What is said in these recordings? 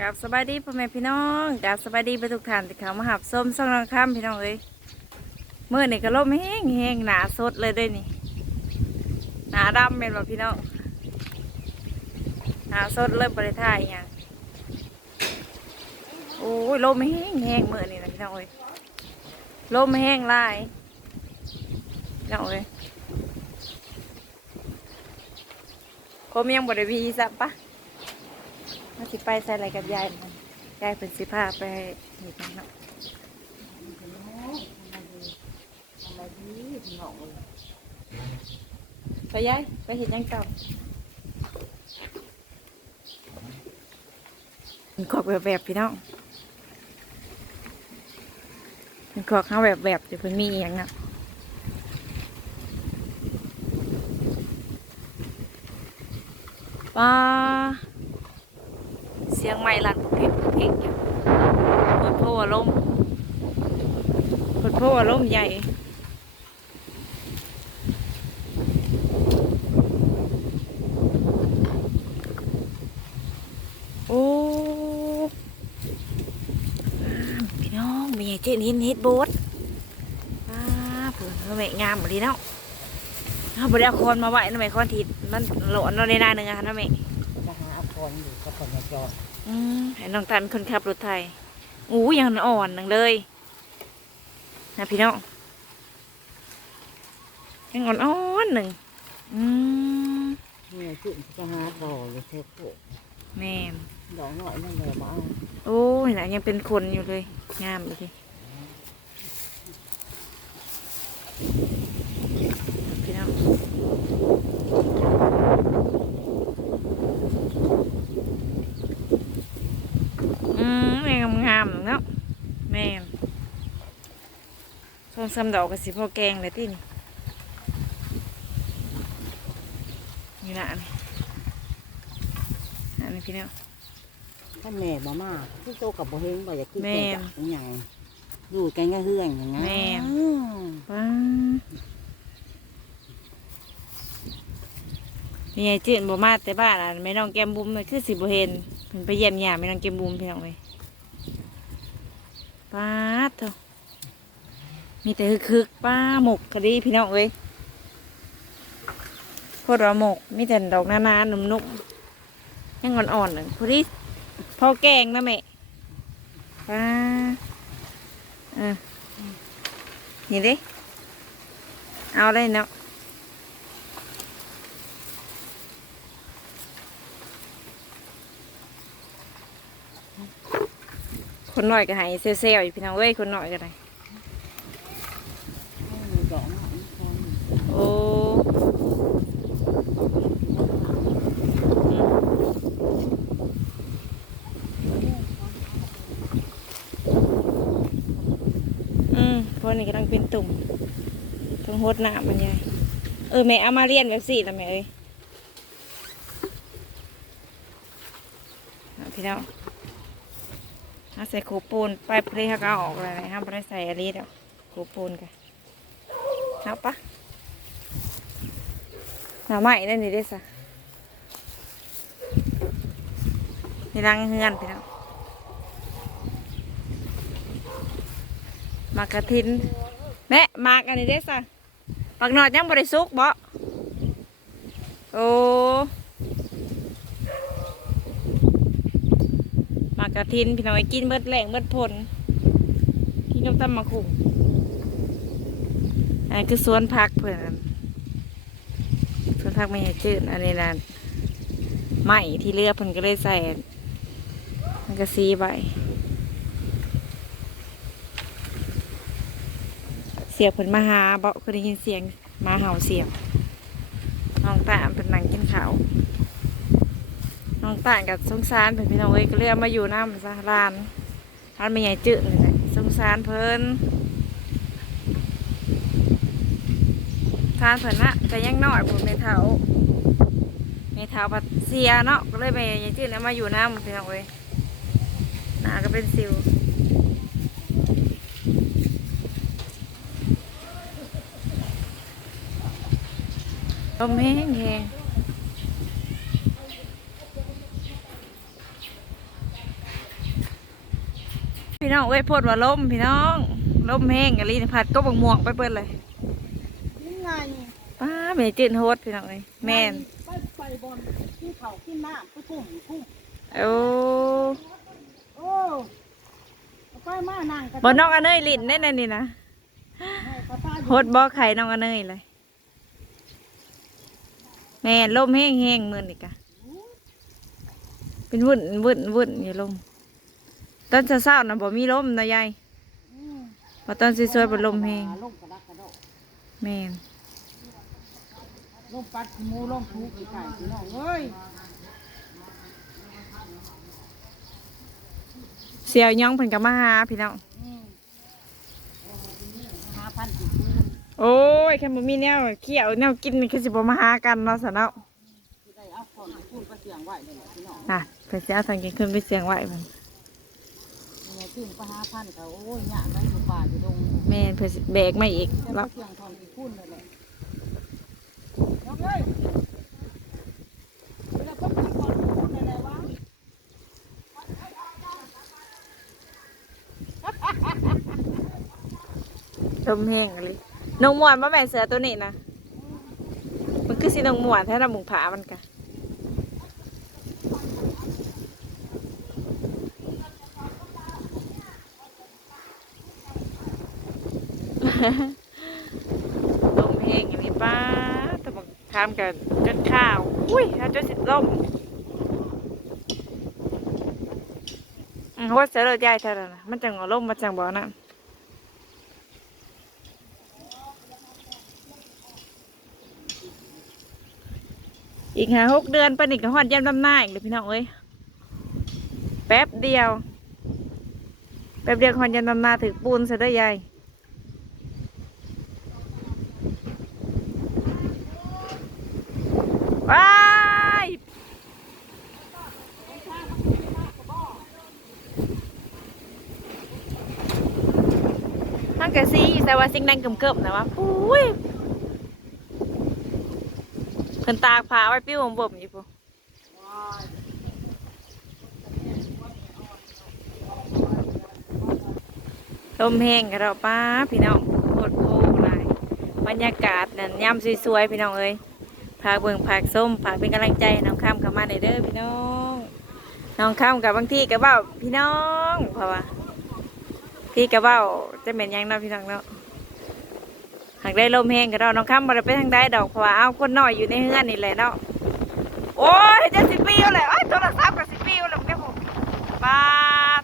กับสบายดีพ่อแม่พี่น้องกับสบายดีไปทุกท่านที่เขามาหับส้มซ่องรังค่ำพี่น้องเอ้ยเมื่อนี่ก็ล่มแห้งแห้งหนาสดเลยด้วยนี่หนาดำเป็นแบบพี่น้องหนาสดเลยบริท่ายอย่างโอ้ยลมแห้งแห้งเมื่อนี่นะพี่น้องเอ้ยลมแห้งลายพี่น้องเอ้ยคมยังบริวีสับปะ มาสิไปใส่อะไรกับยายมันยายเป็นสิพาไปเห็นเนาะไปยายไปเห็นยังเก่าขอกแบบแบบพี่น้องเป็นขอกเขาแบบแบบๆเดี๋ยวเพิ่นมีอย่างนะปลา เสียงไม้ลั่นเพลงเพลงอยู่เปิดโพอารมเปิดโพอารมใหญ่โอ้พี่น้องมีใหญ่เจนินเฮ็ดโบสอ้าเผื่อแม่งามหมาดีเนาะเอาบริเอาคนมาไว้นะแม่คอนทิดมันหลอนเราในหน้าหนึ่งอะค่ะนะแม่จะหาเอาคนอยู่กับคนในจอด อืมให้น้องตันคนขับรถไทยอู้ยังอ่อนนังเลยนะพี่น้องยังอ่อนอ่อนหนึ่งอืมเนี่ยจุ่มจะหาดอกอยู่เทโคแม่ดอกหน่อยนั่นเลยมาเอาโอ้ยนะยังเป็นคนอยู่เลย งามอีกทีพี่น้องอืมแม่งามๆเนาะแม่น สองสามดอกก็สิพอแกงเลยที่นี่นี่นะอันนี้อันนี้พี่น้องถ้าแม่บ่มาที่โตกับบ่เฮงบ่อยากกินแม่แกงอหย่างดูแกงกระเฮืองอย่างงั้นแม่อืมว้ามีไงจืดบ่มาแต่บ้านอะไม่น้องแกมบุมน่ะคือสิบ่เห็นเพิ่นไปเยี่ยมยามไม่น้องแกมบุมพี่น้องเลยป้าดเถอะ มีแต่คึกๆป้าหมกกะดีพี่น้องเอ้ยโคตราหมกมีแต่ดอกนานาๆนุ่มๆยังอ่อนๆหนึ่งพอดีพอแกงนะแม่ป้าเออนี่ดิเอาเลยเนาะคนหน่อยก็ใหายเซลล์อยู่พี่น้องเว้ยคนหน่อยก็ได้ มีดอกหน่อยคน โอ้อืมพวก นี้กำลังเป็นตุ่มต้องโหดหน้ามันยายเออแม่เอามาเรียนแบบสี่ล้วแม่เอ้ยพี่น้องเอาใส่โคปูนไปเพลยเขาก็อาออกเลยห้ามไปใส่อะไรเดียวโคปูนกันเอาปะหน่อไม้ได้นี่ได้สะในรังเฮือนพี่น้อง มากระทินแม่มากอันนี้ได้สะปักหนอดยังบริสุกบ่โอ้มากระทินพี่น้องไอ้กินเบิดแหล่งเบิดผลกินกับตำมะขุ่งอันนี้คือสวนผักเพื่อนสวนผักไม่ใช่จืดอันนี้นั่นไม้ที่เลือกเพิ่นก็เลยใส่มันก็ซีใบ สียงเพิ่นมาหาเบาเคยได้ยินเสียงมาเห่าเสียงน้องตาเป็นนังกินข้าวน้องตากับสงสารเพิ่นพี่น้องเอ้ยก็เลยเอามาอยู่น้ำซะร้านร้านไม่ใหญ่จืดเลยนะสงสารเพิ่นทานเพิ่นนะแต่ยังน้อยผมในเท้าในเท้าพัดเสียเนาะก็เลยไม่ใหญ่จืดเอามาอยู่น้ำพี่น้องเอ้ยหนาก็เป็นสิว ลมแห้งแห้งพี่น้องเอ้ยพดว่าลมพี่น้องลมแห้งกะลีนี่พัดก็บังม่วงไปเปิดเลยนี่ไงป้าแม่จืดโฮดพี่น้องเอ้ยแม่นไปไปบอลกินข้าวกินน้ำไปกุ้งกุ้งโอ้โอ้ไปมานั่งกันบ่น้องอเนยลิ้นได้นั่นนี่นะให้ป้าป้าอยู่โฮดบ่ไข่น้องอเนยเลย แม่นลมแห้งๆมื้อนี่กะเป็นวุ่นวุ่นวุ่นอยู่ลมตอนเช้าๆน่ะบ่มีลมนะยายอืมพอตอนสวยๆเป็นลมแห้งลมกระดักกระโดดแม่นลมปัดขี้หมูลมทุกข์อีกไก่พี่น้องเอ้ยเสียวย่องเพิ่นก็มาหาพี่น้อง อืมห้าพันสิบคูณ โอ้ยแค่บ่มีแนวเขี้ยวแนวกินนี่คือสิบ่มาหากันเนาะซะเนาะที่ได้เอาของคูณไปเสียงไหวเลยแหละพี่น้องน่ะเพิ่นสิเอาทางกินขึ้นไปเสียงไว้มันยังไงขึ้นไปห้าพันเขาโอ้ยหยาได้อยู่ป่าอยู่ดงแม่นเพิ่นสิแบกมาอีกจะแล้วเสียงทองที่คูณเลยแหละน้องเอ้ยแล้วก็มีคนคูณอะไรวะชมแห้งอะเลย นงมวนบ่แม่นเสือตัวนี้นะมันคือสินงมวนแท้น่ะหมูผามันกะลมแห้งอย่างนี้ป้าต่บักทามกันจนข้าว อุ้ยถ้าจนสิล่มอืมว่าเสือเราใหญ่เท่านั้นะมันจังเอาล่มมาจังบ่อนะ อีกหาหกเดือนไปนี่ก็ฮอดยามดำหน้าอีกเลยพี่น้องเอ้ยแป๊บเดียว แป๊บเดียวฮอดยามดำหน้าถึงปูนซะด้อยายว้ายมันกะซีอยู่แต่ว่าสิ่งนั้นเกิมๆนะวะอุ้ย พิ่นตากผ้าไว้ปิ้วผมบ่มอยู่ปุ๊ลมแห้งกันเราป้าพี่น้องโคตรโคตรหลายบรรยากาศนั่นย่ำสวยๆพี่น้องเอ้ยพากเบิ่งพากส้มพากเป็นกำลังใจน้องข้ามกับมาในเด้อพี่น้องน้องข้ามกับบางที่กับเบ้าพี่น้องเพราะว่า พี่กับเบ้าจะเป็นยังเนาะพี่น้องเนาะ หากได้ลมแห้งกับเราน้องข้ามมาไปทางใดดอกเพราะว่าเอาคนน้อยอยู่ในเฮือนนี่แหละเนาะโอ้ยจะสิปิวเลยโอ้ยโทรศัพท์กับสิปิวแล้วแกผมป้า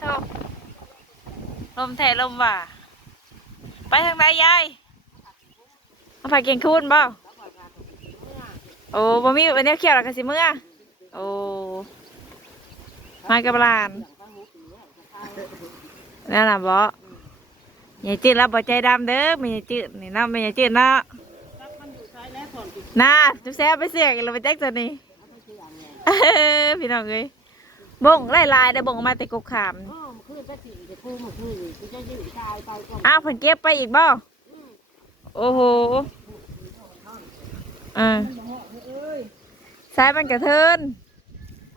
เถอะลมแท้ลมว่ะไปทางใดยายเอาไปเก่งคูนบ่โอ้บ่มีวันนี้เขียวแล้วก็สิเมื่อโอ้มากับหลานนั่นน่ะบ่ ยายจืดรับบ่ใจดำเด้อแม่ยายจืดนี่เนาะแม่ยายจืดเนาะมันอยู่ใช้แล้วถอนนาจุ๊บแซ่บไปเสือกอีกแล้วไปแจ็คตัวนี้พี่น้องเอ้ยบ่งหลายได้บ่งมาแต่กกขามออมันขึ้นไปสี่จะคู่มันขึ้นกูจะยืดชายไปก่อนอ้าวเพิ่นเก็บไปอีกบ่โอ้โหอ่าสายมันกระเทิน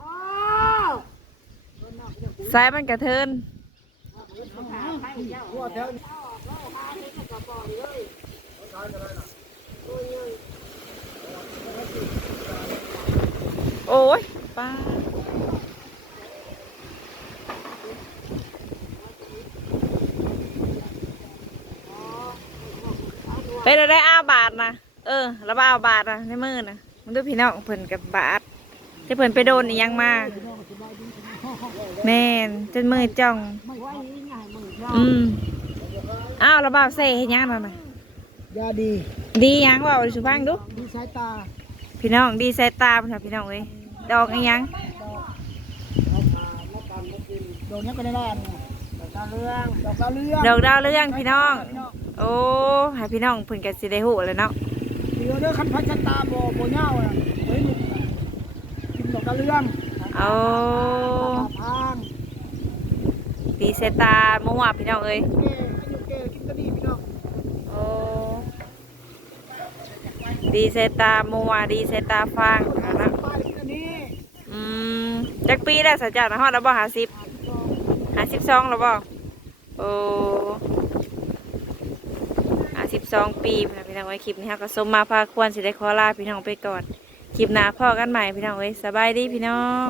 อ้าวสายมันกระเทิน หัวเท้าโอ้ยป้าไปเราได้อ้าบาทนะเออแล้วบ้าบาทนะในมือนะมันดูพี่น้องเพิ่นกับบาทที่เพิ่นไปโดนอียังมาแม่นจนมือจ้องอืม อ้าวแล้วบ้าเซ่เฮ็ดหยังนั่นน่ะยาดีดีหยังว่าเอาสุพังดู ดีสายตาพี่น้องดีสายตาเพิ่นน่ะพี่น้องเอ้ยดอกอีหยัง ดอกนี้ก็ได้แล้วดอกดาวเรืองดอกดาวเรืองดอกดาวเรืองพี่น้อง โอ้ให้พี่น้องเพิ่นก็สิได้ฮู้เลยเนาะ เดี๋ยวเด้อคันพัชตาโบโบเน่าอะเฮ้ยกินดอกดาวเรืองเอาพาง ดีสายตามั่วพี่น้องเอ้ย เก้อายุเก้กินตะดีพี่น้อง โอ้ ดีเซตามัวดีเซตาฟังนะนะป้ายกินอันนี้อืมจักปีแล้วสัจจานะฮอดแล้วบ่หาสิบหาสิบสองแล้วบ่โอ้หาสิบสองปีพี่น้องพี่น้องไว้คลิปนี้ค่ะก็สมมาพาควรสิได้ขอลาพี่น้องไปก่อนคลิปหน้าพ่อกันใหม่พี่น้องเอ้ยสบายดีพี่น้อง